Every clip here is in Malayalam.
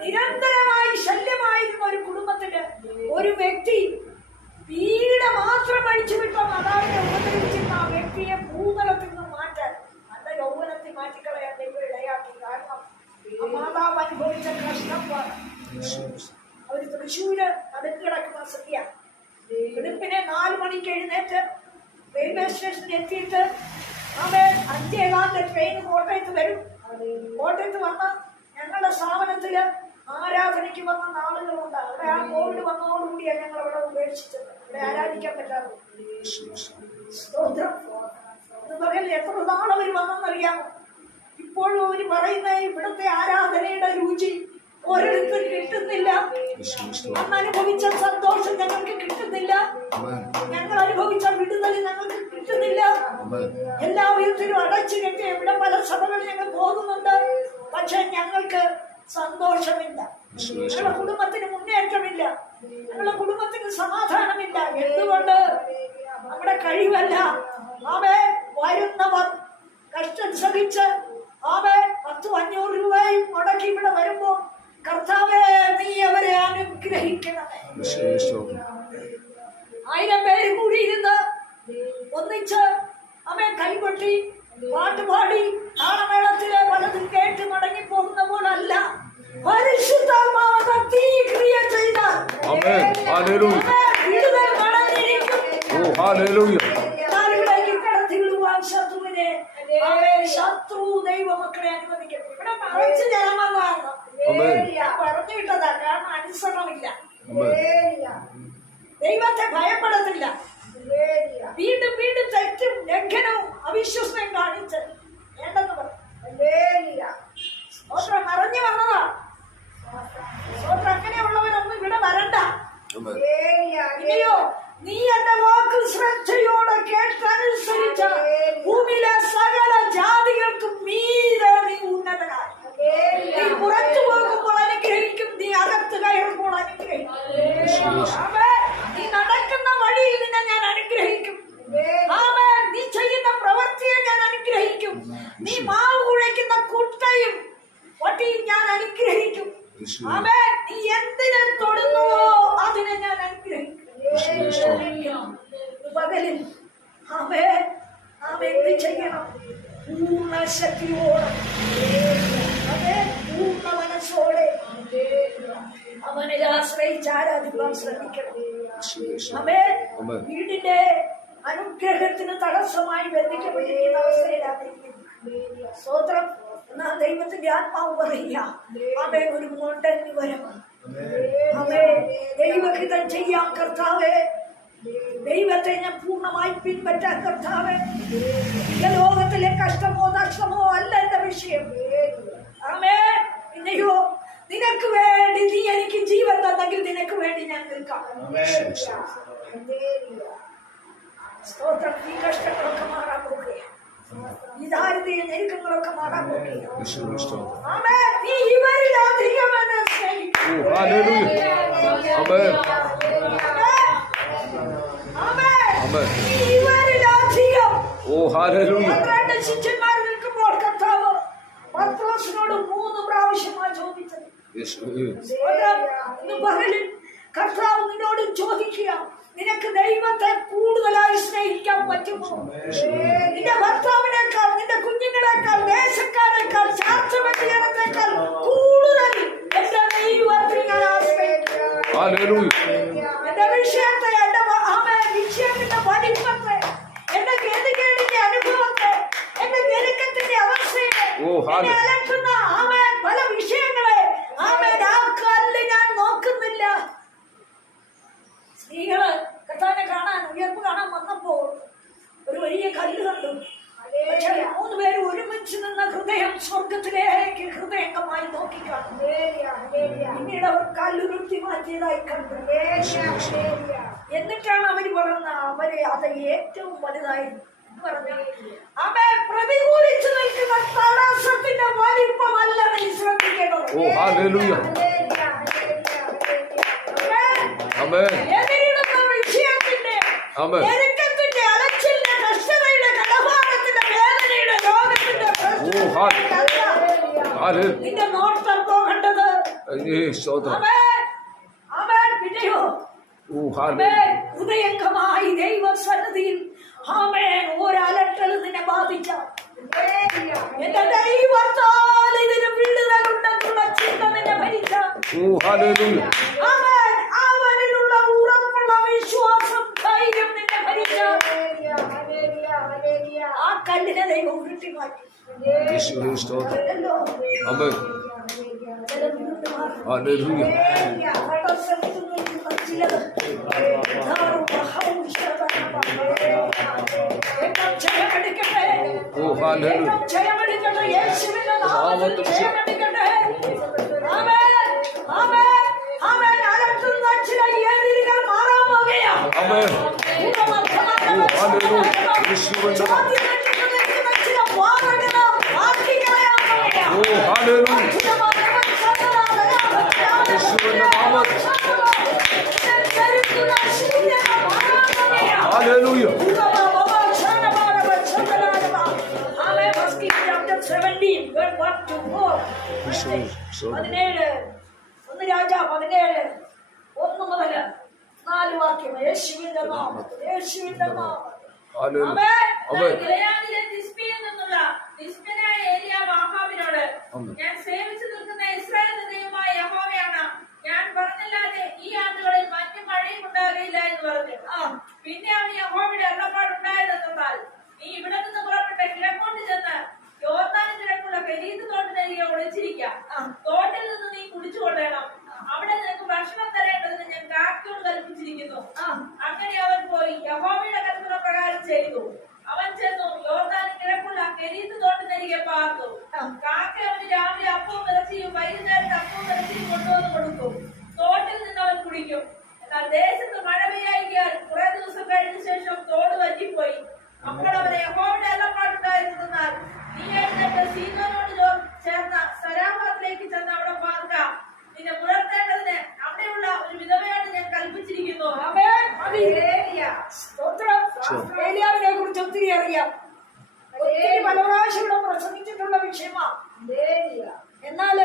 നിരന്തരമായി ശല്യമായിരുന്ന ഒരു കുടുംബത്തിൽ ഒരു വ്യക്തി പീഡ മാത്രം അഴിച്ചുവിട്ട മാതാവിനെ ഉപദ്രവിച്ചിരുന്ന ആ വ്യക്തിയെ ഭൂതലത്തിൽ നിന്ന് മാറ്റാൻ നല്ല യൗവനത്തിൽ മാറ്റിക്കളയാൻ ദൈവം ഇടയാക്കി. കാരണം മാതാവ് അനുഭവിച്ച കഷ്ടപ്പാട് അവർ തൃശ്ശൂര് നടുക്ക് കിടക്കുന്ന സത്യ വെളുപ്പിനെ നാല് മണിക്ക് എഴുന്നേറ്റ് റെയിൽവേ സ്റ്റേഷനിൽ എത്തിയിട്ട് അവൻ അഞ്ചേകാലിന്റെ ട്രെയിൻ കോട്ടയത്ത് വരും. കോട്ടയത്ത് വന്ന് ഞങ്ങളുടെ സ്ഥാപനത്തിൽ ആരാധനയ്ക്ക് വന്ന നാളുകളുണ്ട് അവിടെ ആ കോവിഡ് വന്നതോടുകൂടിയാണ് ഞങ്ങൾ അവിടെ ഉപേക്ഷിച്ചത്. അവിടെ ആരാധിക്കാൻ പറ്റാതെ. സ്തോത്രം. എത്ര നാൾ അവർ വന്നെന്നറിയാമോ? ഇപ്പോഴും അവർ പറയുന്ന ഇവിടുത്തെ ആരാധനയുടെ രുചി ഒരിടത്തും കിട്ടുന്നില്ല. അന്ന് അനുഭവിച്ച സന്തോഷം ഞങ്ങൾക്ക് കിട്ടുന്നില്ല. ഞങ്ങൾ അനുഭവിച്ച വിടുതൽ ഞങ്ങൾക്ക് കിട്ടുന്നില്ല. എല്ലാ വിധത്തിലും അടച്ചു കെട്ടി എവിടെ പല സഭകളിൽ ഞങ്ങൾ പോകുന്നുണ്ട്. പക്ഷെ ഞങ്ങൾക്ക് സന്തോഷമില്ല. നിങ്ങളുടെ കുടുംബത്തിന് മുന്നേറ്റമില്ല. നിങ്ങളുടെ കുടുംബത്തിന് സമാധാനമില്ല. എന്തുകൊണ്ട്? നമ്മുടെ കഴിവല്ല. ആമേ വരുന്നവർ കഷ്ടം സഹിച്ച് ആമേ പത്തും അഞ്ഞൂറ് രൂപയും മുടക്കി ഇവിടെ വരുമ്പോ കർത്താവെ നീ അവരെ അനുഗ്രഹിക്കണമേ. ആയിരം പേര് കൂടി ഇരുന്ന് ഒന്നിച്ച് അവൻ കൈകൊട്ടി പാട്ടുപാടി താളമേളത്തിലെ പലതും കേട്ട് മടങ്ങി പോകുന്ന പോലല്ല. പരിശുദ്ധാത്മാവ് തീ ക്രിയ ചെയ്താൽ വിടുതൽ മടങ്ങിയിരിക്കും Oh, hallelujah. ഞാനിവിടേക്ക് കടത്തി വിടുവാൻ ശത്രുവിനെ ശത്രു ദൈവമക്കളെ അനുവദിക്കും ഇവിടെ നിറച്ച് ജനം വന്നതാണ് Amen. ഞാൻ പറഞ്ഞു വിട്ടതാ കാരണം അനുസരണമില്ല. ദൈവത്തെ ഭയപ്പെടത്തില്ല വീണ്ടും വീണ്ടും തെറ്റും ലംഘനവും അവിശ്വസനയും കാണിച്ച് വേണ്ടെന്ന് പറഞ്ഞു മറഞ്ഞു വന്നതാ സ്തോത്രം അങ്ങനെയുള്ളവരൊന്നും ഇവിടെ വരണ്ട. ഇനിയോ നീ എന്റെ വാക്ക് ശ്രദ്ധയോടെ കേട്ടനുസരിച്ച ഭൂമിയിലെ സകല ജാതികൾക്കും മീതെ നീ ഉന്നതനായി. നീ പുറത്തു പോകുമ്പോൾ അനുഗ്രഹിക്കും നീ അകത്ത് കയറുമ്പോൾ അനുഗ്രഹിക്കും. നീ നടക്കുന്ന വഴിയിൽ നിന്നെ ഞാൻ അനുഗ്രഹിക്കും. നീ ചെയ്യുന്ന പ്രവൃത്തിയെ ഞാൻ അനുഗ്രഹിക്കും. നീ മാവ് കുഴയ്ക്കുന്ന കുട്ടയും ഒട്ടിയും ഞാൻ അനുഗ്രഹിക്കും. നീ എന്തിനെ തൊടുന്നുവോ അതിനെ ഞാൻ അനുഗ്രഹിക്കും. പകലിൽ ആമേ നാം എന്ത് ചെയ്യണം? പൂർണ ശക്തിയോടെ അതെ പൂർണ മനസ്സോടെ അവനെ ആശ്രയിച്ച് ആരാധിക്കാൻ ശ്രമിക്കണം. അവേ. വീടിന്റെ അനുഗ്രഹത്തിന് തടസ്സമായി ബന്ധിക്കപ്പെട്ടിരിക്കുന്ന അവസ്ഥയിലാണ് സ്തോത്രം. എന്നാ ദൈവത്തിന്റെ ആത്മാവ് പറയുക. അവൻ ഒരു മോട്ടന് വരവ് അവേ ദൈവഹിതം ചെയ്യാം കർത്താവേ. ദൈവത്തെ ഞാൻ പൂർണമായി പിൻപറ്റാൻ കർത്താവേ. ഈ ലോകത്തിലെ കഷ്ടമോ നഷ്ടമോ അല്ല എന്റെ വിഷയം. അമേ പിന്നെയോ നിനക്ക് വേണ്ടി നീ എനിക്ക് ജീവൻ തന്നെങ്കിൽ നിനക്ക് വേണ്ടി ഞാൻ നിൽക്കാം. സ്തോത്രം. ഈ കഷ്ടങ്ങളൊക്കെ മാറാൻ പോകുകയാണ് ഈ ദാരിദ്ര്യ ഞെരുക്കങ്ങളൊക്കെ മാറാൻ നീ ഇവരിലധികം എന്നെ സ്നേഹിക്കും hallelujah. Amen. ആമേൻ. Amen. നീ ഇവരിലധികം Oh, hallelujah. പന്ത്രണ്ട് ശിഷ്യന്മാർ നിൽക്കുമ്പോൾ കർത്താവ് പത്രോസിനോട് മൂന്ന് പ്രാവശ്യമായി ചോദിച്ചത് കർത്താവ് നിന്നോട് ചോദിക്കുക നിനക്ക് ദൈവത്തെ കൂടുതലായി സ്നേഹിക്കാൻ പറ്റുമോ? നിന്റെ ഭർത്താവിനേക്കാൾ നിന്റെ കുഞ്ഞുങ്ങളെക്കാൾ ദേശക്കാരെക്കാൾ ശാസ്ത്രമധ്യനത്തെക്കാൾ കൂടുതൽ എന്റെ ദൈവത്തിൽ ഞാൻ. എന്റെ വിഷയത്തെ എന്റെ ആമേ വിഷയത്തിന്റെ വലിപ്പത്തെ എന്റെ ഗതികേടിന്റെ അനുഭവത്തെ എന്റെ ഞെരുക്കത്തിന്റെ അവസ്ഥയെ അലട്ടുന്ന ആമേ പല വിഷയങ്ങളെ ആമേ ആ കല്ല് ഞാൻ നോക്കുന്നില്ല. സ്ത്രീകൾ കർത്താവിനെ കാണാൻ ഉയർപ്പ് കാണാൻ വന്നപ്പോൾ ഒരു വലിയ കല്ല് കണ്ടു. പക്ഷേ മൂന്ന് പേര് ഒരുമിച്ച് നിന്ന ഹൃദയം സ്വർഗത്തിലേക്ക് ഹൃദയംഗമായി നോക്കിക്കാണും പിന്നീട് അവർ കല്ലുരുത്തി മാറ്റിയതായി കണ്ടു. എന്നിട്ടാണ് അവർ പറഞ്ഞ അവരെ അത് ഏറ്റവും വലുതായിരുന്നു. ഓ അവയെ പ്രതികൂലിച്ചു നിൽക്കുന്ന തടസ്സത്തിന്റെ വലിപ്പമല്ല നീ ശ്രദ്ധിക്കേണ്ടത് നിന്റെ നോട്ടം പോകേണ്ടത്. ആമേൻ. പിന്നെയോ. ഉദയംഗമായി ദൈവസന്നിധിയിൽ ആമേൻ ഒരലട്ടൽ നിന്നെ ബാധിച്ച. എന്റെ ദൈവത്താൽ ഇതിന് വിടുതലുണ്ടെന്നുള്ള ചിന്ത നിന്നെ ഭരിച്ച. അവൻ അവനിലുള്ള ഉറപ്പുള്ള വിശ്വാസം ധൈര്യം നിന്നെ ഭരിച്ച ആ കല്ലിനെ ദൈവം ഉരുട്ടി മാറ്റി യേശുവേ സ്തോത്രം അല്ലല്ലോ. ആമേൻ ജലം ഉരുട്ടി മാറ്റി. ഹാലേലൂയ കടസ്ഥലത്ത് നിൽക്കുന്ന ചിലത് ധാരും മഹവും ഏറ്റവും ജയമെടുക്കട്ടെ. ഓ ഹാലേലൂയ ഏറ്റവും ജയമെടുക്കട്ടെ. യേശുവിന്റെ നാമത്തിൽ നാമത്തിൽ ജയമെടുക്കട്ടെ. ആമേൻ. ആമേൻ. ആമേൻ. അലട്ടുന്ന ചില എതിരുകൾ മാറാൻ പോകുകയാണ്. ആമേൻ ഉടമസ്ഥമാരുടെ ഓ ഹാലേലൂയ യേശുവിന്റെ നാമം. പോകുകയാണ്. ഓ ഹാലേലൂയ യേശുവിന്റെ നാമത്തിൽ. ഹാലേലൂയ യേശുവേ സ്തോത്രം പതിനേഴ് ഒന്ന് രാജ പതിനേഴ് ഒന്ന് മുതൽ നാല് വാക്യം യേശുവിന്റെ നാമത്തിൽ യേശുവിന്റെ നാമത്തിൽ ഹാലേലൂയ ആമേൻ. ആമേൻ ഗിലെയാദിലെ തിസ്ബിയിൽ നിന്നുള്ള ഞാൻ സേവിച്ചു നിൽക്കുന്ന ഇസ്രായേലിന്റെ ദൈവമായ യഹോവയാണ്. ഞാൻ പറഞ്ഞില്ലാതെ ഈ ആണ്ടുകളിൽ മഞ്ഞും മഴയും ഉണ്ടാകുകയില്ല എന്ന് പറഞ്ഞു. ആ, പിന്നെ അവന് യഹോവയുടെ അരുളപ്പാടുണ്ടായതെന്നാൽ നീ ഇവിടെ നിന്ന് പുറപ്പെട്ട് കിഴക്കോട്ട് ചെന്ന് യോർദാന് കിഴക്കുള്ള കരീത് തോട്ടിനരികെ ഒളിച്ചിരിക്കാം. തോട്ടിൽ നിന്ന് നീ കുടിച്ചു കൊള്ളണം. അവിടെ നിനക്ക് ഭക്ഷണം തരേണ്ടതിന് ഞാൻ കാക്കയോട് കൽപ്പിച്ചിരിക്കുന്നു. ആ. അങ്ങനെ അവൻ പോയി യഹോവയുടെ കൽപ്പന പ്രകാരം ചെയ്തു. അവൻ ചെന്നു യോർദാൻ കിഴക്കുള്ള കെരീത്ത് തോട്ടിനരികെ പാർത്തു. കാക്ക അവന് രാവിലെ അപ്പവും ഇറച്ചിയും വൈകുന്നേരത്ത് അപ്പവും ഇറച്ചിയും കൊണ്ടുവന്ന് കൊടുക്കും. തോട്ടിൽ നിന്ന് അവൻ കുടിക്കും. എന്നാൽ ദേശത്ത് മഴ പെയ്യായിക്കാൻ കുറെ ദിവസം കഴിഞ്ഞ ശേഷം തോട് വറ്റിപ്പോയി അപ്പോൾ അവരെ യഹോവയുടെ അല്ലപ്പാടുണ്ടായിരുന്നാൽ നീ എഴുന്നേറ്റ് സീതോനോട് ചോ- ചേർന്ന സരാഫാത്തിലേക്ക് ചെന്ന് അവിടെ പാർക്കാം നിന്നെ പുലർത്തേണ്ടതിന് അവിടെയുള്ള ഒരു വിധവയോട് ഞാൻ കൽപ്പിച്ചിരിക്കുന്നു ആമേൻ. മതി. സ്തോത്രം. ഏലിയാവിനെ കുറിച്ച് ഒത്തിരി അറിയാം ഒത്തിരി പല പ്രാവശ്യം ഇവിടെ പ്രസംഗിച്ചിട്ടുള്ള വിഷയമാണ് എന്നാൽ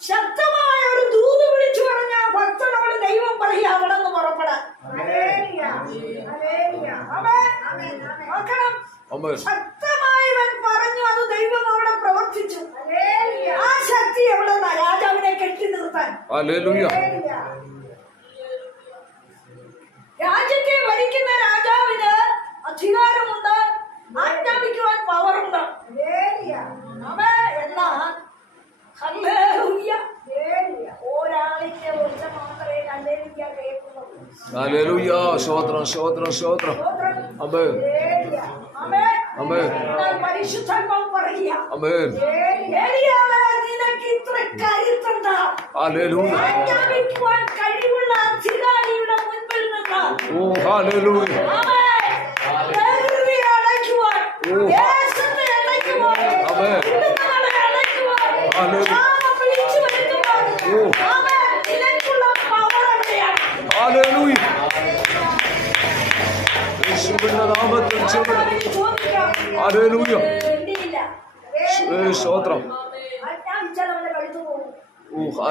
ശക്തമായ ഒരു ദൂത് വിളിച്ചു പറഞ്ഞ ഭക്തനോട് ദൈവം പറയുക അവിടെ നിന്ന് പുറപ്പെടാൻ ആമേൻ. നോക്കണം ആമേൻ ശക്തമായവൻ പറഞ്ഞു അത് ദൈവം അവിടെ പ്രവർത്തിച്ചു ആ ശക്തി എവിടെ നിന്നാ? രാജാവിനെ കെട്ടി നിർത്താൻ ഹാലേലൂയ രാജ്യത്തെ ഭരിക്കുന്ന രാജാവിന് അധികാരമുണ്ട് ആജ്ഞാപിക്കുവാൻ പവറുണ്ട് ആമേ. എന്നാൽ ഹല്ലേലൂയ. ഒരാളിന്റെ ഒച്ച മാത്രമേ ഹല്ലേലൂയ കേൾക്കുന്നുള്ളൂ. ഹാലേലൂയ സ്തോത്രം സ്തോത്രം സ്തോത്രം സ്തോത്രം. ആമേൻ ഹല്ലേലൂയ. ആമേ. ആമേൻ.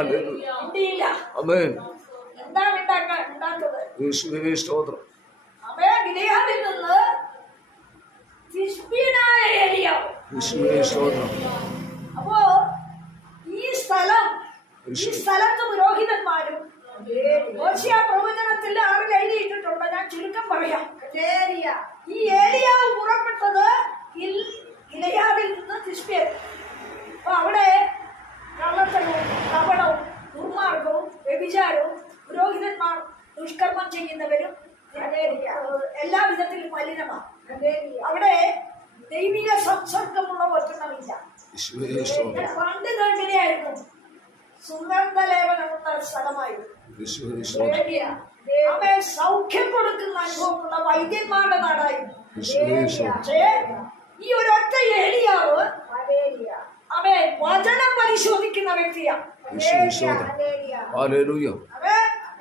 ഓ ഹാലേലൂയ വേണ്ടിയില്ല. എന്താണ് ഉണ്ടാക്കാൻ ഉണ്ടാക്കുന്നത്? യേശുവേ സ്തോത്രം. അവയെ ഗിലെയാദിൽ നിന്ന് തിശ്ബീനായ ഏലിയാവ്. യേശുവേ സ്തോത്രം. അപ്പോ ഈ സ്ഥലം ഈ സ്ഥലത്ത് പുരോഹിതന്മാരും ഓശിയ പ്രവചനത്തിൽ ആറിൽ എഴുതിയിട്ടിട്ടുണ്ട്. ഞാൻ ചുരുക്കം പറയാം. ഈ ഏലിയാവ് പുറപ്പെട്ടത് ഇലയാവിൽ നിന്ന് തിശ്ബിയർ അപ്പൊ അവിടെ കള്ളത്തരവും കപടവും ദുർമാർഗവും വ്യഭിചാരവും പുരോഹിതന്മാർ ദുഷ്കർമ്മം ചെയ്യുന്നവരും എല്ലാ വിധത്തിലും മലിനമാണ് അവിടെ ദൈവിക സംസർഗമുള്ള ഒറ്റണമില്ല പണ്ട് ഗർഭിണിയായിരുന്നു സുഗന്ധലേപനമുള്ള സ്ഥലമായിരുന്നു. അവയെ സൗഖ്യം കൊടുക്കുന്ന അനുഭവമുള്ള വൈദ്യന്മാരുടെ നാടായിരുന്നു പക്ഷേ ഈ ഒരൊറ്റ ഏലിയാവ് അവൻ വചനം പരിശോധിക്കുന്ന വ്യക്തിയാണ്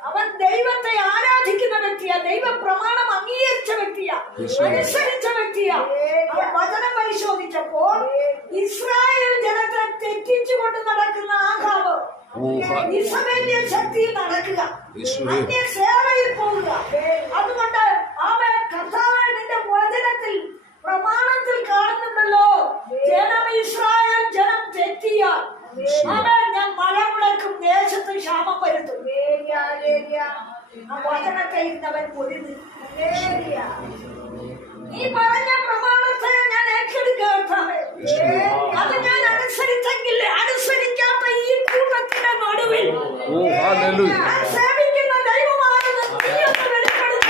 അവൻ ദൈവത്തെ ആരാധിക്കുന്ന വ്യക്തിയാ. ദൈവ പ്രമാണം അംഗീകരിച്ച വ്യക്തിയാ. അനുസരിച്ച വ്യക്തിയാ. അവൻ വചനം പരിശോധിച്ചപ്പോൾ ഇസ്രായേൽ ജനത്തെ തെറ്റിച്ചുകൊണ്ട് നടക്കുന്ന ആഘാവ് നിസ്സമേന്യ ശക്തിയിൽ നടക്കുക. അന്യ സേവയിൽ പോവുക. അതുകൊണ്ട് അവൻ കർത്താവേ നിന്റെ വചനത്തിൽ പ്രമാണത്തിൽ കാണുന്നുണ്ടല്ലോ. ജനം ഇസ്രായേൽ ജനം തെറ്റിയാൽ അവൻ ഞാൻ മഴ മുടക്കും ദേശത്ത് ക്ഷാമം വരുത്തും. ആ വചനത്തെ ഇന്നവൻ പൊരുതി നീ പറഞ്ഞ പ്രമാണത്തെ ഞാൻ ഏറ്റെടുക്കുക കർത്താവേ. അത് ഞാൻ അനുസരിച്ചെങ്കിൽ അനുസരിക്കാത്ത ഈ കൂട്ടത്തിന്റെ നടുവിൽ സേവിക്കുന്ന ദൈവമാണെന്ന് നീ ഒന്ന്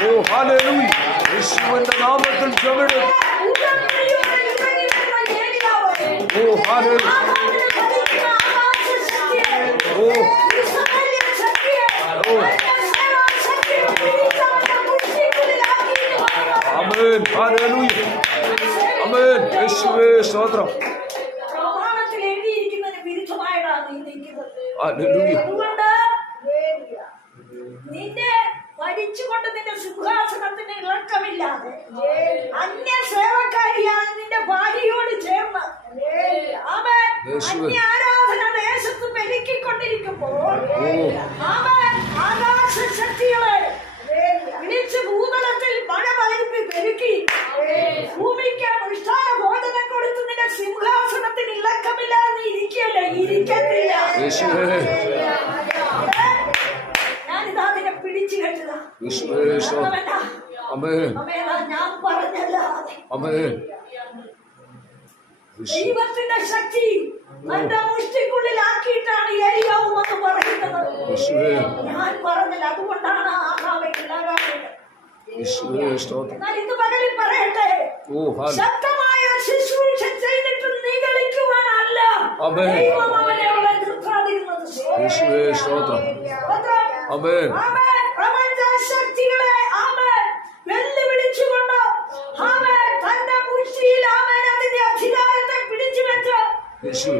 ഓ ഹാലലൂയ യേശുവിന്റെ നാമത്തിൽ ചുമട്. ഓ ഹാലലൂയ ആഹാബിനെ ഭരിക്കുന്ന ആകാശശക്തിയെ, ഓ ഇസ്രായേലിയ ശക്തിയെ, ഓ. അന്യസേനാശക്തിയെ പിടിച്ചവന്റെ മുഷ്ടിക്കുള്ളിലാക്കിയിട്ട് വന്നു. ആമേൻ ഹാലലൂയ ആമേൻ യേശുവേ സ്തോത്രം പ്രമാണത്തിൽ എഴുതിയിരിക്കുന്നതിന് വിരുദ്ധമായിട്ടാണ് നീ നിൽക്കുന്നത് ഹാലലൂയ അതുകൊണ്ട് നിന്നെ ഭരിച്ചുകൊണ്ട് നിന്റെ സിംഹാസനത്തിന് ഇളക്കമില്ലാതെ അന്യ സേവക്കാരിയാണ് നിന്റെ ഭാര്യയോട് ചേർന്ന് അവൻ യേശുവേ. അന്യ ആരാധന ദേശത്ത് പെരുക്കിക്കൊണ്ടിരിക്കുമ്പോൾ ഓ. അവൻ ആകാശ ശക്തികളെ വിളിച്ച് ഭൂതലത്തിൽ മഴ പകർത്തി പെരുക്കി ഭൂമിക്ക് അനുഷ്ഠാന ഭോജനം കൊടുത്ത് നിന്റെ സിംഹാസനത്തിന് ഇളക്കമില്ലാതെ നീ ഇരിക്കല്ലേ ഇരിക്കത്തില്ല യേശുവേ ഞാനിതാ നിന്നെ അമ്മേതാ ഞാൻ പറഞ്ഞല്ലാതെ ആമേൻ യേശു- ദൈവത്തിന്റെ ശക്തി തന്റെ മുഷ്ടിക്കുള്ളിലാക്കിയിട്ടാണ് ഏലിയാവും എന്ന് പറയുന്നത്. ഞാൻ പറഞ്ഞില്ല. അതുകൊണ്ടാണ് ആഹാവയ്ക്കില്ലാകാവുന്നത് യേശുവേ ശക്തമായ ശുശ്രൂഷ ചെയ്തിട്ടും നീ കളിക്കുവാനല്ല ആമേൻ. ദൈവം അവനെ അവിടെ നിർത്താതിരുന്നത് യേശുവേ സ്തോത്രം. സ്തോത്രം. ആമേൻ ആമേൻ. പ്രപഞ്ച ശക്തികളെ ആമേൻ. വെല്ലുവിളിച്ചുകൊണ്ട് ആമേൻ. തന്റെ മുഷ്ടിയിൽ ആമേൻ അതിന്റെ അധികാരത്തെ പിടിച്ചു വെച്ച് യേശു.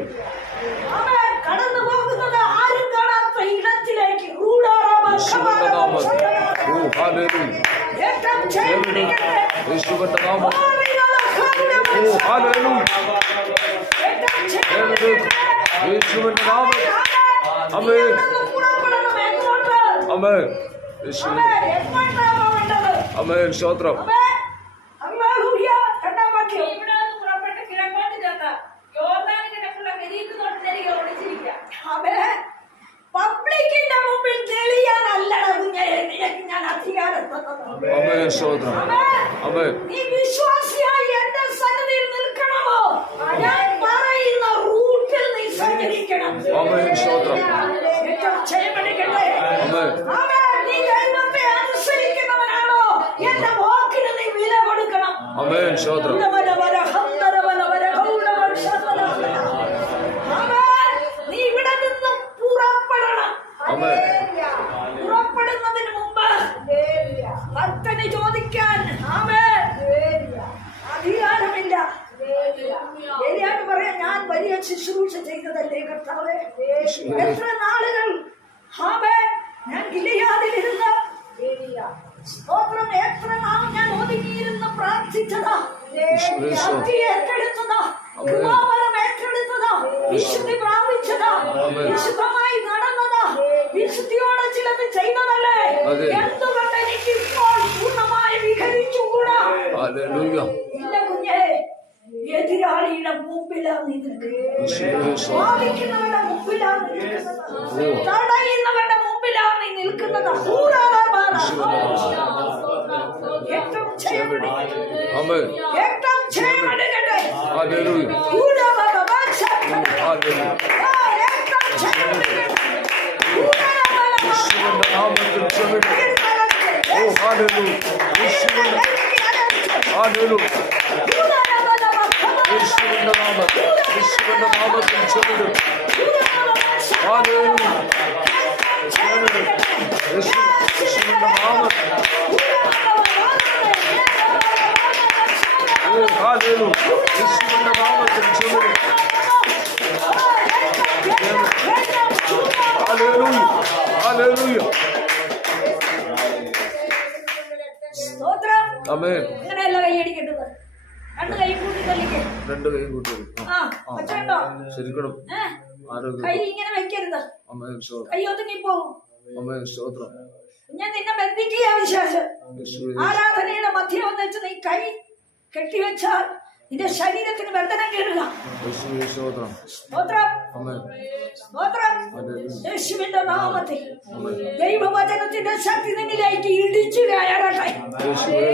ആമേൻ. കടന്നു പോകുന്നത് ആരും കാണാത്ത ഇടത്തിലേക്ക്. റൂഡാറാമ യേശുവിന്റെ നാമത്തിൽ ഓ ഹാലലൂയ ഏറ്റവും ചെയ്യപ്പെട്ടിരിക്കട്ടെ. യേശുവിന്റെ നാമത്തിൽ ഓറിയുള്ള കരുണ ഓ ഹാലലൂയ ഏറ്റവും ചെയ്യപ്പെട്ടിരിക്കട്ടെ. യേശുവിന്റെ നാമത്തിൽ ആമേൻ. ആമേൻ. നീ അവിടുന്ന് പുറപ്പെടണം എങ്ങോട്ട്? ആമേൻ യേശു ആമേൻ. എങ്ങോട്ടാണ് പോകേണ്ടത്? ആമേൻ സ്തോത്രം ആമേൻ. ഹല്ലേലൂയ. രണ്ടാം നീ വാക്യം. ഇവിടെ നിന്ന് പുറപ്പെട്ട് കിഴക്കോട്ട് ചെന്ന് യോർദാന് കിഴക്കുള്ള ഗലീത്ത് തോട്ടിനരികെ ഒളിച്ചിരിക്കുക ആമേൻ. പബ്ലിക്കിന്റെ മുമ്പിൽ തെളിയാനല്ലട കുഞ്ഞെ നിനക്ക് ഞാൻ അധികാരം തന്നത്. ആമേൻ സ്തോത്രം ആമേൻ. ആമേൻ നീ വിശ്വാസിയായി എന്റെ സന്നിധിയിൽ നിൽക്കണമോ ഞാൻ പറയുന്ന റൂട്ടിൽ നീ സഞ്ചരിക്കണം ആമേൻ സ്തോത്രം ഏറ്റവും ചെയ്യപ്പെടിക്കട്ടെ ആമേൻ ആമേൻ. നീ ദൈവത്തെ അനുസരിക്കുന്നവനാണോ എന്റെ വാക്കിന് നീ വില കൊടുക്കണം ആമേൻ സ്തോത്രം ഉടവരവര, ഹന്തരവരവര, ഗൗഡവംശവരവര. ആമേൻ. നീ ഇവിടെ നിന്ന് പുറപ്പെടണം ആമേൻ പുറപ്പെടുന്നതിന് മുമ്പ് ഭക്തന് ചോദിക്കാൻ ആമേൻ അധികാരമില്ല എലിയാന് പറയാം ഞാൻ വലിയ ശുശ്രൂഷ ചെയ്തതല്ലേ കർത്താവേ എത്ര നാളുകൾ ആമേ ഞാൻ ഗിലിയാതിലിരുന്ന് സ്തോത്രം എത്ര നാൾ ഞാൻ ഒതുങ്ങിയിരുന്ന് പ്രാർത്ഥിച്ചതാ യേശുവേ, ശക്തി ഏറ്റെടുത്തതാ കൃപാവരം ഏറ്റെടുത്തതാ വിശുദ്ധി പ്രാപിച്ചതാ. വിശുദ്ധമായി നടന്നതാ. വിശുദ്ധിയോടെ ചിലത് ചെയ്തതല്ലേ. എന്തുകൊണ്ട് എനിക്ക് ഇപ്പോൾ പൂർണമായി വിഹരിച്ചുകൂടാ ഇല്ല കുഞ്ഞേ എതിരാളിയുടെ മുമ്പിലാണ് നീ നിൽക്കുന്നത്. യേശുവേ സ്തോത്രം വാദിക്കുന്നവരുടെ മുമ്പിലാണ്. തടയുന്നവരുടെ മുമ്പിലാണ് നിൽക്കുന്നത്. കൂടാതെ ഏറ്റവും ചെയ്യപ്പെടുക ആമേൻ ഏറ്റവും ചെയ്യപ്പെടുകട്ടെ ഹല്ലേലൂയ കൂടാതെ ഹല്ലേലൂയ ആ, ഏറ്റവും ചെയ്യപ്പെടുകട്ടെ കൂടാതെ യേശുവിന്റെ നാമത്തിൽ ചുമട് ഓ ഹല്ലേലൂയ യേശുവിന്റെ ഹല്ലേലൂയ യേശുവിന്റെ നാമത്തിൽ യേശുവിന്റെ നാമത്തിൽ ചുമട് ഹല്ലേലൂയ ചുമട് യേശു യേശുവിന്റെ നാമത്തിൽ ഓ ഹല്ലേലൂയ യേശുവിന്റെ നാമത്തിൽ സ്തോത്രം ആമേൻ അങ്ങനെയല്ല കൈയടിക്കേണ്ടത് രണ്ട് കൈ കൂട്ടി ശരിക്കണം കൈ ഇങ്ങനെ വെക്കരുത് കൈ ഒതുങ്ങി പോകും ഞാൻ നിന്നെ ബന്ധിക്കുക വിശ്വാസം. ആരാധനയുടെ മധ്യം വെച്ച് നീ കൈ കെട്ടിവെച്ചാൽ നിന്റെ ശരീരത്തിന് ബന്ധനം കയറുക യേശുവേ സ്തോത്രം. സ്തോത്രം. അമ്മേ സ്തോത്രം യേശുവിന്റെ നാമത്തിൽ ദൈവവചനത്തിന്റെ ശക്തി നിന്നിലേക്ക് ഇടിച്ചു കയറട്ടെ. യേശുവേ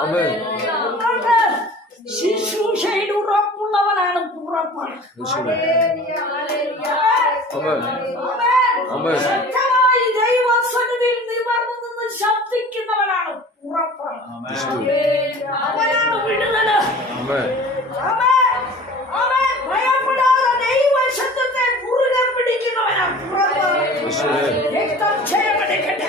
ആമേൻ അതുകൊണ്ട് ശുശ്രൂഷയിൽ ഉറപ്പുള്ളവനാണ് പുറപ്പാട് ശക്തമായി ദൈവസന്നിധിയിൽ നിവർന്നു നിന്ന് ശബ്ദിക്കുന്നവനാണ് പുറപ്പാട് അവനാണ് വിടുതൽ. ഭയപ്പെടാതെ ദൈവശബ്ദത്തെ മുറുകെ പിടിക്കുന്നവനാണ് പുറപ്പാട് രക്തം ക്ഷയമെടുക്കട്ടെ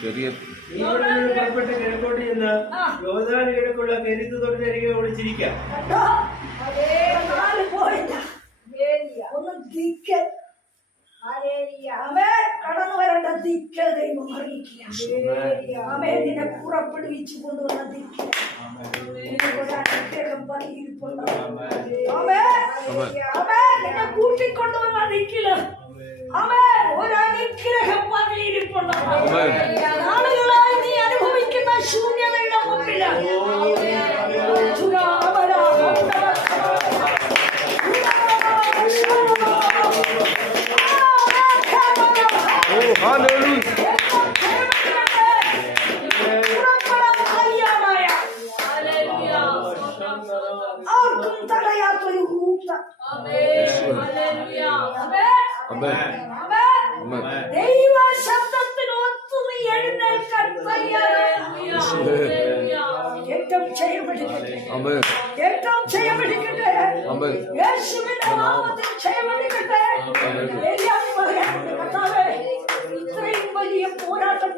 ചെറിയ പുറപ്പെട്ട് കിഴക്കോട്ട് ചെന്ന് യോധാന് കൊണ്ടുവന്ന അവേ ഒരു അനുഗ്രഹം പതിയിരിപ്പുണ്ട് ആമേൻ. നാളുകളായി നീ അനുഭവിക്കുന്ന ശൂന്യതയുടെ മുമ്പില് ചുരാമര, ഓ ഹല്ലേലൂയ ആർക്കും തടയാത്തൊരു കൂട്ട ആമേൻ ആമേൻ ദൈവ ശബ്ദത്തിന് ഒത്തു നീ എഴുന്നേൽക്കാൻ തയ്യാറാണ് യേശുവേ ഏറ്റവും ക്ഷയമെടുക്കട്ടെ ആമേൻ ഏറ്റവും ക്ഷയമെടുക്കട്ടെ ആമേൻ യേശുവിന്റെ നാമത്തിൽ ക്ഷയമെടുക്കട്ടെ എല്ലാം പറയാം കർത്താവേ ഇത്രയും വലിയ പോരാട്ടം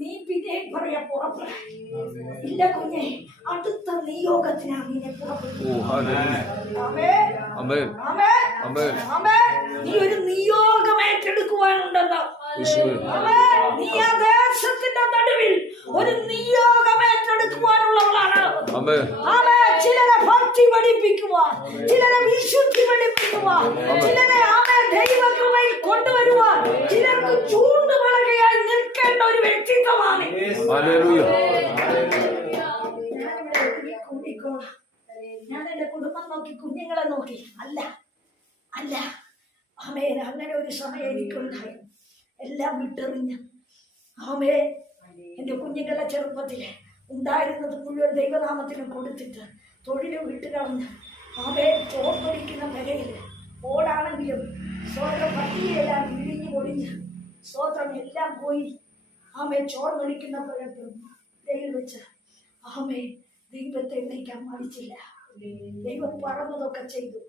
നീ പിന്നെ പറയാ പുറപ്പെടാ. ഇല്ല കുഞ്ഞെ അടുത്ത നിന്നെ ആമേൻ. നീ ഒരു നിയോഗം ഏറ്റെടുക്കുവാനുണ്ടെന്നോ. നീ ആ ദേശത്തിന്റെ നടുവിൽ ഒരു നിയോഗം ഏറ്റെടുക്കുവാനുള്ളവളാണ്. ചിലരെ ഭക്തി പഠിപ്പിക്കുവാൻ ചിലരെ വിശുദ്ധി പഠിപ്പിക്കുവാൻ ചിലരെ ആമേ ദൈവകൃപയിൽ കൊണ്ടുവരുവാൻ ചിലർക്ക് ചൂണ്ടുവളകയായി നിൽക്കേണ്ട ഒരു വ്യക്തിത്വമാണ് ഞാൻ എന്റെ കുടുംബം നോക്കി കുഞ്ഞുങ്ങളെ നോക്കി. അല്ല അല്ല. ആമേ അങ്ങനെ ഒരു സമയം എനിക്കുണ്ടായി. എല്ലാം വിട്ടെറിഞ്ഞ് ആമേ എന്റെ കുഞ്ഞുങ്ങളുടെ ചെറുപ്പത്തിൽ ഉണ്ടായിരുന്നത് മുഴുവൻ ദൈവനാമത്തിന് കൊടുത്തിട്ട് തൊഴിൽ വിട്ടുകളഞ്ഞ് ആമേ ചോർന്നൊലിക്കുന്ന പെരയിൽ ഓടാണെങ്കിലും സ്വന്തം പട്ടിയെല്ലാം ഇടിഞ്ഞു പൊടിഞ്ഞ് സ്വന്തം എല്ലാം പോയി. ആമേ ചോർന്നൊലിക്കുന്ന പെരയിൽ വെച്ച് ആമേ ദൈവത്തെ എണ്ണയ്ക്കാൻ മടിച്ചില്ല. ദൈവം പറഞ്ഞതൊക്കെ ചെയ്തു.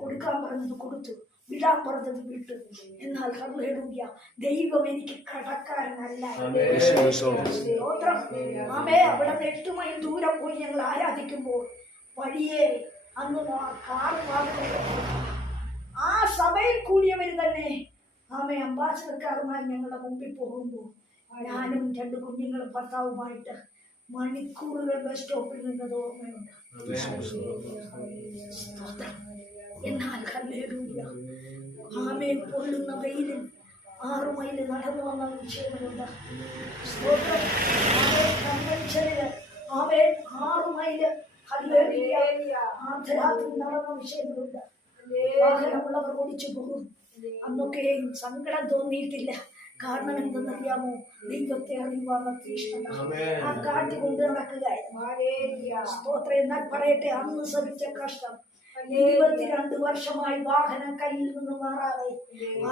കൊടുക്കാൻ പറഞ്ഞത് കൊടുത്തു. വിടാൻ പറഞ്ഞത് വിട്ടു. എന്നാൽ ഹല്ലേലൂയ ദൈവം എനിക്ക് കടക്കാരനല്ല. സ്തോത്രം. ആമേ അവിടെ എട്ട് മൈൽ ദൂരം പോയി ഞങ്ങൾ ആരാധിക്കുമ്പോൾ വഴിയെ അന്ന് കാർ ആ സഭയിൽ കൂടിയവർ തന്നെ ആമേ അംബാസിഡർക്കാരുമായി ഞങ്ങളുടെ മുമ്പിൽ പോകുമ്പോൾ ഞാനും രണ്ട് കുഞ്ഞുങ്ങളും ഭർത്താവുമായിട്ട് മണിക്കൂറുകൾ ബസ് സ്റ്റോപ്പിൽ നിന്നത് ഓർമ്മയുണ്ട്. എന്നാൽ ഹല്ലേലൂയ ആമേ പൊള്ളുന്ന വെയിലിൽ ആറു മൈൽ നടന്നു വന്ന വിഷയങ്ങളുണ്ട് സ്തോത്രം. ആമേൻ. ആമേൻ. ആറു മൈൽ അർദ്ധരാത്രി നടന്ന വിഷയങ്ങളുണ്ട് വാഹനമുള്ളവർ ഓടിച്ചു പോകും. അന്നൊക്കെയും സങ്കടം തോന്നിയിട്ടില്ല. കാരണം എന്തെന്നറിയാമോ? ദൈവത്തെ അറിയുവാണ് തീഷ്ണത. ആ കാട്ടി കൊണ്ട് നടക്കുകയായിരുന്നു. സ്തോത്രം. എന്നാൽ പറയട്ടെ അന്ന് സഹിച്ച കഷ്ടം. ഇരുപത്തിരണ്ട് വർഷമായി വാഹനം കയ്യിൽ നിന്ന് മാറാതെ.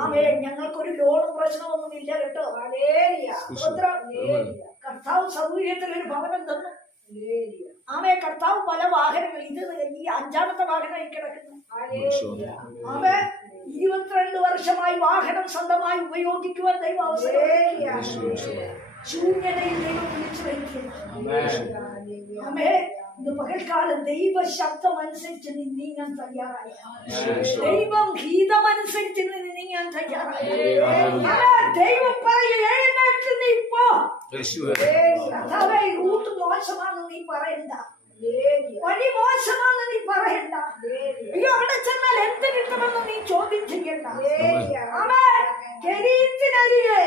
ആമേ ഞങ്ങൾക്കൊരു ലോൺ പ്രശ്നമൊന്നുമില്ല കേട്ടോ. കർത്താവ് സൗകര്യത്തിൽ ഒരു ഭവനം തന്നു. ആമേ കർത്താവ് പല വാഹനങ്ങൾ ഇത് ഈ അഞ്ചാമത്തെ വാഹനമായി കിടക്കുന്നു. ആമേ ഇരുപത്തിരണ്ട് വർഷമായി വാഹനം സ്വന്തമായി ഉപയോഗിക്കുവാൻ ദൈവം അവസരം ശൂന്യതയിൽ ദൈവം വിളിച്ചു വയ്ക്കുന്നു. ആമേ ഇന്ന് പകൽക്കാലം ദൈവ ശബ്ദം അനുസരിച്ച് നീങ്ങാൻ തയ്യാറായ. ദൈവം ഗീതമനുസരിച്ച് നീങ്ങാൻ തയ്യാറായ. ദൈവം പറയും എഴുന്നേറ്റ് നീ പോ. റൂട്ട് മോശമാണെന്ന് നീ പറയണ്ട. വഴി മോശമാണെന്ന് നീ പറയണ്ട. അയ്യോ അവിടെ ചെന്നാൽ എന്ത് കിട്ടുമെന്ന് നീ ചോദ്യം ചെയ്യണ്ട. ആമേ, കെരീത്തിനരികെ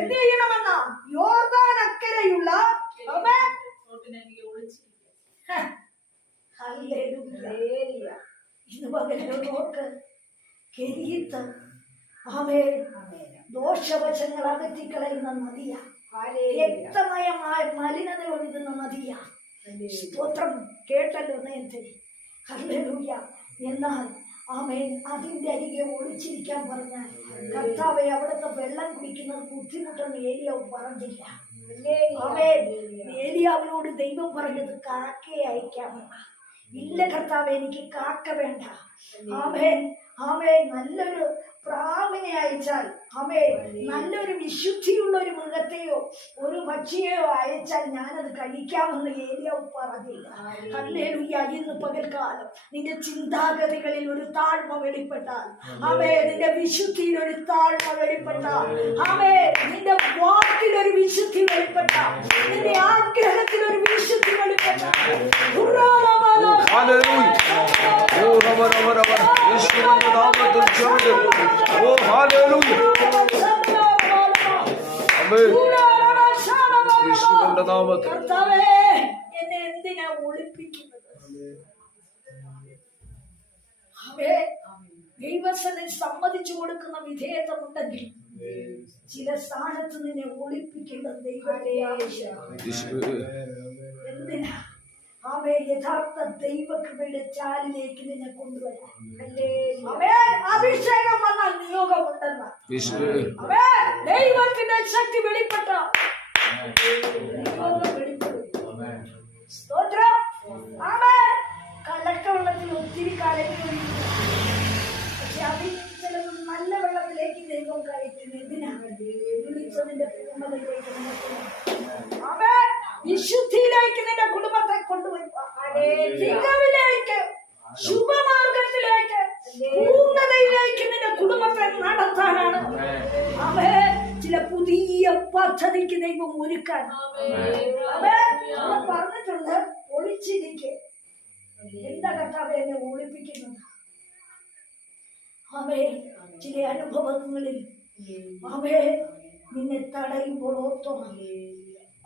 എന്ത് ചെയ്യണമെന്ന? യോർദാൻ അക്കരെയുള്ള ആമേ, തോട്ടിനരികെ ഇന്ന് ദോഷവശങ്ങൾ അകറ്റിക്കളയുന്ന നദിയ. രക്തമയമായ മലിനത ഒഴുകുന്ന നദിയ. സ്തോത്രം കേട്ടല്ലോ നേരത്തെ. എന്നാൽ ആമേൻ അതിന്റെ അരികെ ഒളിച്ചിരിക്കാൻ പറഞ്ഞാൽ കർത്താവെ അവിടുത്തെ വെള്ളം കുടിക്കുന്നത് ബുദ്ധിമുട്ടെന്ന് ഏരിയ പറഞ്ഞില്ല. ഏലിയാവിനോട് ദൈവം പറഞ്ഞത് കാക്കയെ അയക്കാമോ ഇല്ല കർത്താവ് എനിക്ക് കാക്ക വേണ്ട. ആമേൻ. ആമേൻ. നല്ലൊരു പ്രാവിനെ അയച്ചാൽ ആമേ നല്ലൊരു വിശുദ്ധിയുള്ള ഒരു മൃഗത്തെയോ ഒരു പക്ഷിയെയോ അയച്ചാൽ ഞാനത് കഴിക്കാമെന്ന് ഏലിയാവ് പറഞ്ഞില്ല. ഹല്ലേലൂയ ഇന്ന് പകൽക്കാലം നിന്റെ ചിന്താഗതികളിൽ ഒരു താഴ്മ വെളിപ്പെട്ടാൽ അവേ നിന്റെ വിശുദ്ധിയിൽ ഒരു താഴ്മ വെളിപ്പെട്ടാൽ ആമേ നിന്റെ വാക്കിൽ ഒരു വിശുദ്ധി വെളിപ്പെട്ടാൽ നിന്റെ ആഗ്രഹത്തിൽ ഒരു നാമത്തിൽ കർത്താവേ എന്നെ എന്തിനാ ഒളിപ്പിക്കുന്നത്? ദൈവസനെ സമ്മതിച്ചു കൊടുക്കുന്ന വിധേയത്വമുണ്ടെങ്കിൽ ചില സ്ഥാനത്ത് നിന്നെ ഒളിപ്പിക്കേണ്ടത് ദൈവത്തെ ആവശ്യമാണ്. യേശുവേ എന്തിനാ? അവേ യഥാർത്ഥ ദൈവകൃപയുടെ ചാലിലേക്ക് നിന്നെ കൊണ്ടുവരാൻ. അവേ അഭിഷേകം നിയോഗമുണ്ടെന്ന ദൈവത്തിന്റെ ശക്തി വെളിപ്പെട്ട സ്തോത്രം. കലക്കവെള്ളത്തിൽ കലക്ക വെള്ളത്തിൽ ഒത്തിരി കാലങ്ങൾ പക്ഷെ അതിൽ ചിലത് നല്ല വെള്ളത്തിലേക്ക് ദൈവം കയറ്റുന്നു എന്തിനാണ് വിളിച്ചതിന്റെ പൂർണതയിലേക്ക് നിന്നെ കൊണ്ടുവരും. ആമേൻ വിശുദ്ധിയിലേക്ക് നിന്റെ കുടുംബത്തെ കൊണ്ടുവരുക തികവിലേക്ക് ശുഭമാർഗത്തിലേക്ക് പൂർണതയിലേക്ക് നിന്റെ കുടുംബത്തെ നടത്താനാണ്. അവേ ചില പുതിയ പദ്ധതിക്ക് ദൈവം ഒരുക്കാൻ. അവേ പറഞ്ഞിട്ടുണ്ട് ഒളിച്ചിരിക്കെ. എന്താ കർത്താവ് എന്നെ ഒളിപ്പിക്കുന്നത്? അവേ ചില അനുഭവങ്ങളിൽ അവേ നിന്നെ തടയുമ്പോൾ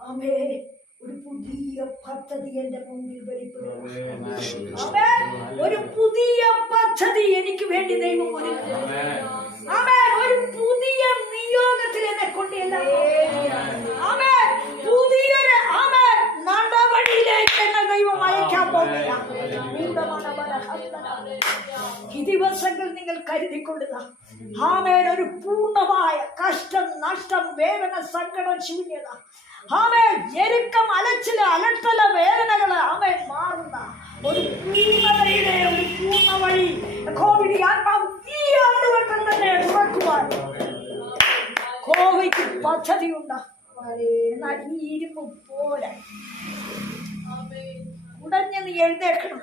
അവേ ഒരു പുതിയ പദ്ധതി എന്റെ മുമ്പിൽ വെളിപ്പെടുക ഒരു പുതിയ പദ്ധതി എനിക്ക് വേണ്ടി ദൈവം ഒരു പുതിയ നിയോഗത്തിൽ എന്നെ കൊണ്ടില്ല പുതിയൊരു അവേ നടപടിയിലേക്ക് എന്നെ ദൈവം അയക്കാൻ പോകുക ദിവസങ്ങൾ നിങ്ങൾ കരുതിക്കൊള്ളുക. ആമേൻ ഒരു പൂർണമായ കഷ്ടം നഷ്ടം വേദന സങ്കടം ശൂന്യത. ആമേൻ ഞെരുക്കം അലച്ചിൽ അലട്ടല വേദനകൾ ആമേൻ മാറുന്ന ഒരു പൂർണതയുടെ ഒരു പൂർണ വഴി കോവിഡ് ആത്മാവ് ഈ ആണ്ടുവട്ടം തന്നെ തുറക്കുവാൻ. കോവിഡ് പദ്ധതിയുണ്ട്. എന്നാൽ ഈ ഇരുമ്പ് പോലെ ഉടഞ്ഞ് നീ എഴുന്നേൽക്കണം.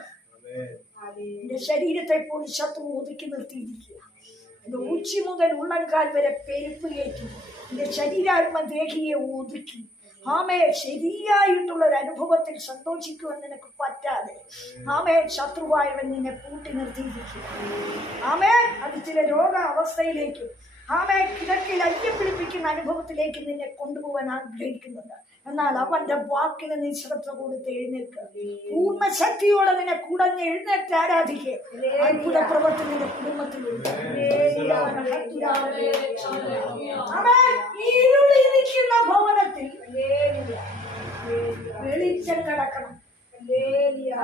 എന്റെ ശരീരത്തെ പോലും ശത്രു ഒതുക്കി നിർത്തിയിരിക്കുക. എന്റെ ഉച്ചി മുതൽ ഉള്ളങ്കാൽ വരെ പെരുപ്പ് കയറ്റി എന്റെ ശരീരാത്മ ദേഹിയെ ഒതുക്കി. ആമേ ശരിയായിട്ടുള്ള ഒരു അനുഭവത്തിൽ സന്തോഷിക്കുവാൻ നിനക്ക് പറ്റാതെ. ആമേ ശത്രുവായവൻ നിന്നെ പൂട്ടി നിർത്തിയിരിക്കുക. ആമേ അത് ചില രോഗ അവസ്ഥയിലേക്കും ആമേ കിടക്കിൽ അയ്യം പിടിപ്പിക്കുന്ന അനുഭവത്തിലേക്ക് നിന്നെ കൊണ്ടുപോകാൻ ആഗ്രഹിക്കുന്നുണ്ട്. എന്നാൽ അവന്റെ വാക്കിന് നീ ശ്രദ്ധ കൊടുത്ത് എഴുന്നേൽക്കുക പൂർണ ശക്തിയോടെ നിന്നെ കുടഞ്ഞ് എഴുന്നേറ്റ് ആരാധിക്കുക അത്ഭുത പ്രവർത്തി നിന്റെ കുടുംബത്തിലുണ്ട്. അവൻ ഇരുളിരിക്കുന്ന ഭവനത്തിൽ വെളിച്ചം കിടക്കണം.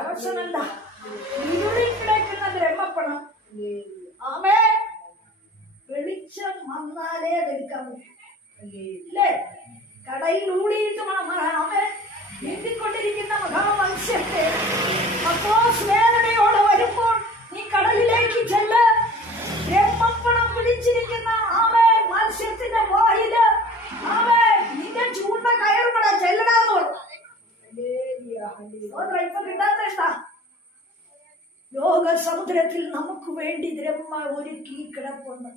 അവസരമല്ല ഇരുളിൽ കിടക്കുന്ന ബ്രഹ്മപ്പണം ആമേ. വെളിച്ചം വന്നാലേ അതെടുക്കാൻ പറ്റും. ഇല്ലേ കടയിൽ ഊടിയിട്ട് ആമേ നീന്തിക്കൊണ്ടിരിക്കുന്ന മഹാമത്സ്യത്തെ അപ്പോ വേദനയോടെ വരുമ്പോൾ നീ കടലിലേക്ക് ചെല്ല്. ബ്രഹ്മപ്പണം പിടിച്ചിരിക്കുന്ന ആമേ മത്സ്യത്തിന്റെ വായിൽ. ആമേ നിന്റെ ചൂണ്ട കയറുമ്പടാ ചെല്ലടാന്ന്. ഇപ്പൊ കിട്ടാത്ത നമുക്ക് വേണ്ടി ബ്രഹ്മ ഒരുക്കി കിടപ്പുണ്ട്.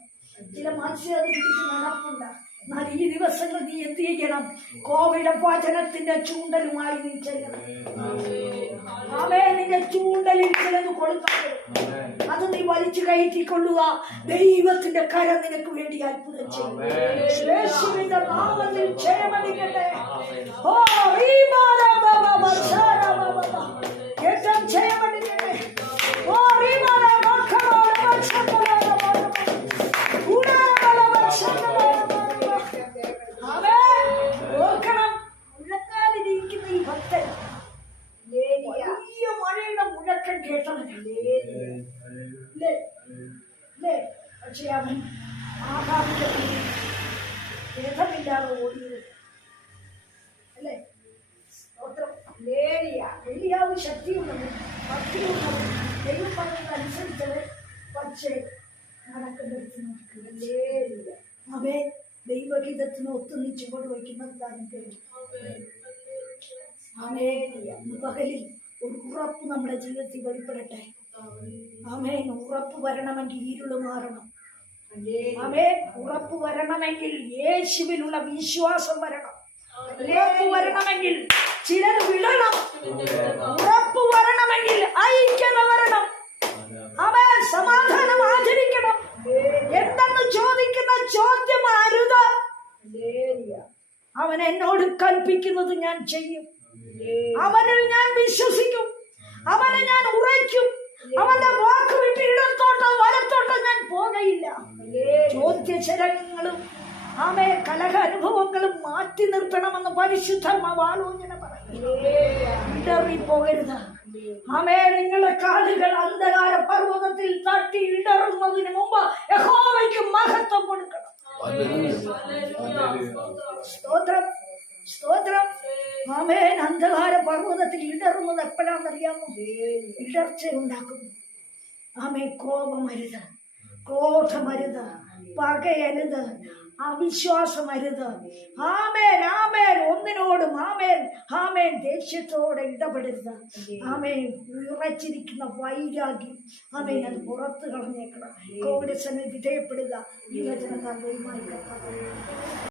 ചില മത്സ്യം അത് പിടിച്ച് നടപ്പുണ്ട്. എന്നാൽ ഈ ദിവസങ്ങൾ നീ എന്ത് ചെയ്യണം? കോവിഡ് വചനത്തിന്റെ ചൂണ്ടലുമായി നീ ചെല്ലണം. അവയെ നിന്റെ ചൂണ്ടലിൽ ചിലത് കൊടുക്കാൻ അത് നീ വലിച്ചു കയറ്റിക്കൊള്ളുക. ദൈവത്തിന്റെ കരം നിനക്ക് വേണ്ടി അത്ഭുതം ചെയ്യും. നാമത്തിൽ ഓ. ഏറ്റവും മുഴക്കം കേട്ടവനല്ലേ ഇല്ലേ? ഇല്ലേ? പക്ഷേ അവൻ ആഹാരത്തെ ഭേദമില്ലാതെ ഓടിയത് അല്ലേ സ്തോത്രം. ലേലിയ. എലിയാവ് ശക്തിയുള്ളവൻ ഭക്തിയുള്ളവൻ ദൈവം പറഞ്ഞത് അനുസരിച്ചവൻ പക്ഷേ നടക്കുന്നിടത്ത് നടക്കില്ല അവൻ ദൈവഹിതത്തിന് ഒത്തു നീ ചുവട് വയ്ക്കുന്നത് താനും കേട്ടു ഇന്ന് പകലിൽ ഉറപ്പ് നമ്മുടെ ജീവിതത്തിൽ വെളിപ്പെടട്ടെ. ആമേൻ. ഉറപ്പ് വരണമെങ്കിൽ ഇരുൾ മാറണം. ആമേൻ. ഉറപ്പ് വരണമെങ്കിൽ യേശുവിലുള്ള വിശ്വാസം വരണം. ഉറപ്പ് വരണമെങ്കിൽ ചിലർ വിടണം. ഉറപ്പ് വരണമെങ്കിൽ ഐക്യത വരണം അവൻ സമാധാനം ആചരിക്കണം. എന്തെന്ന് ചോദിക്കുന്ന ചോദ്യം അരുത്. അവൻ എന്നോട് കൽപ്പിക്കുന്നത് ഞാൻ ചെയ്യും. അവനിൽ ഞാൻ വിശ്വസിക്കും. അവനെ ഞാൻ ഉറയ്ക്കും. അവന്റെ വാക്ക് വിട്ട് ഇടത്തോട്ടോ വലത്തോട്ടോ ഞാൻ പോകയില്ല ചോദ്യചരങ്ങളും ആമേ കലഹ അനുഭവങ്ങളും മാറ്റി നിർത്തണമെന്ന് പരിശുദ്ധമാവ് ആലോചന പറയുന്നു. പോകരുത് ആമേ നിങ്ങളുടെ കാലുകൾ അന്ധകാര പർവതത്തിൽ തട്ടി ഇടറുന്നതിന് മുമ്പ് യഹോവയ്ക്ക് മഹത്വം കൊടുക്കണം. സ്തോത്രം. സ്തോത്രം. മാമേൻ അന്ധകാര പർവതത്തിൽ ഇടറുന്നത് എപ്പോഴാണെന്നറിയാമോ? ഇടർച്ച ഉണ്ടാക്കുന്നു ആമേ കോപമരുത്. ക്രോധമരുത്. പകയരുത്. അവിശ്വാസമരുത്. ആമേൻ. ആമേൻ. ഒന്നിനോടും ആമേൻ. ആമേൻ. ദേഷ്യത്തോടെ ഇടപെടരുത്. ആമേൻ. ഉറച്ചിരിക്കുന്ന വൈരാഗ്യം. ആമേൻ. അത് പുറത്ത് കളഞ്ഞേക്കണം. കോവിഡ് വിധേയപ്പെടുക. ഈ വചനം.